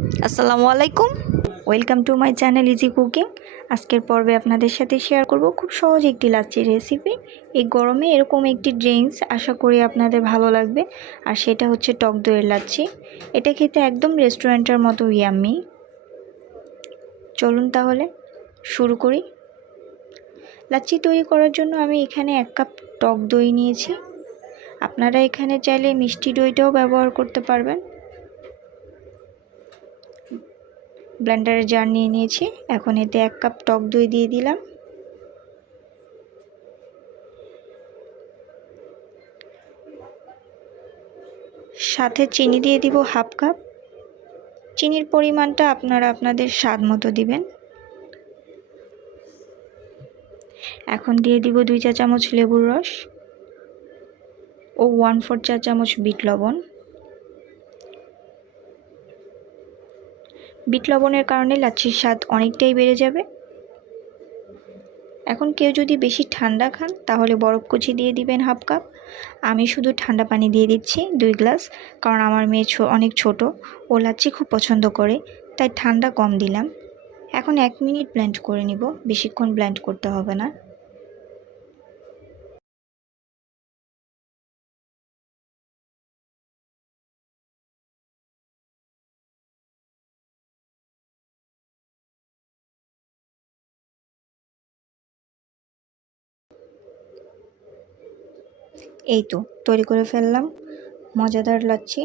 আসসালামু আলাইকুম, welcome to my channel easy cooking. আজকের পর্বে আপনাদের সাথে শেয়ার করব খুব সহজ একটি লাচ্ছির রেসিপি। এই গরমে এরকম একটি ড্রিঙ্কস আশা করি আপনাদের ভালো লাগবে, আর সেটা হচ্ছে টক দইয়ের লাচ্ছি। এটা খেতে একদম রেস্টুরেন্টের মতো ইয়াম্মি। চলুন তাহলে শুরু করি। লাচ্ছি তৈরি করার জন্য আমি এখানে 1 কাপ টক দই নিয়েছি। আপনারা এখানে চাইলে মিষ্টি দইটাও ব্যবহার করতে পারবেন। ব্লেন্ডারের জার নিয়ে নিয়েছি। এখন এতে 1 কাপ টক দই দিয়ে দিলাম। সাথে চিনি দিয়ে দিব 1/2 কাপ। চিনির পরিমাণটা আপনারা আপনাদের স্বাদ মতো দিবেন। এখন দিয়ে দিব 2 চা চামচ লেবুর রস ও 1/4 চা চামচ বিট লবণ। বিট লবণের কারণে লাচ্ছির স্বাদ অনেকটাই বেড়ে যাবে। এখন কেউ যদি বেশি ঠান্ডা খান তাহলে বরফ কুচি দিয়ে দিবেন 1/2 কাপ। আমি শুধু ঠান্ডা পানি দিয়ে দিচ্ছি 2 গ্লাস, কারণ আমার মেয়ে অনেক ছোট, ও লাচ্ছি খুব পছন্দ করে, তাই ঠান্ডা কম দিলাম। এখন 1 মিনিট ব্লেন্ড করে নিব, বেশিক্ষণ ব্লেন্ড করতে হবে না। এই তো তৈরি করে ফেললাম মজাদার লাচ্ছি।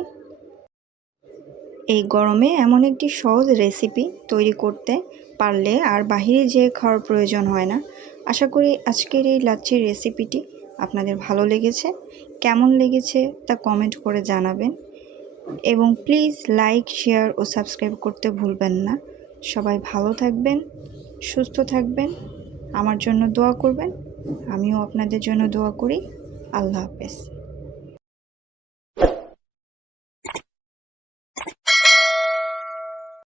এই গরমে এমন একটি সহজ রেসিপি তৈরি করতে পারলে আর বাহিরে যেয়ে খাওয়ার প্রয়োজন হয় না। আশা করি আজকের এই লাচ্ছির রেসিপিটি আপনাদের ভালো লেগেছে। কেমন লেগেছে তা কমেন্ট করে জানাবেন, এবং প্লিজ লাইক, শেয়ার ও সাবস্ক্রাইব করতে ভুলবেন না। সবাই ভালো থাকবেন, সুস্থ থাকবেন, আমার জন্য দোয়া করবেন। আমিও আপনাদের জন্য দোয়া করি। আল্লাহ হাফেজ।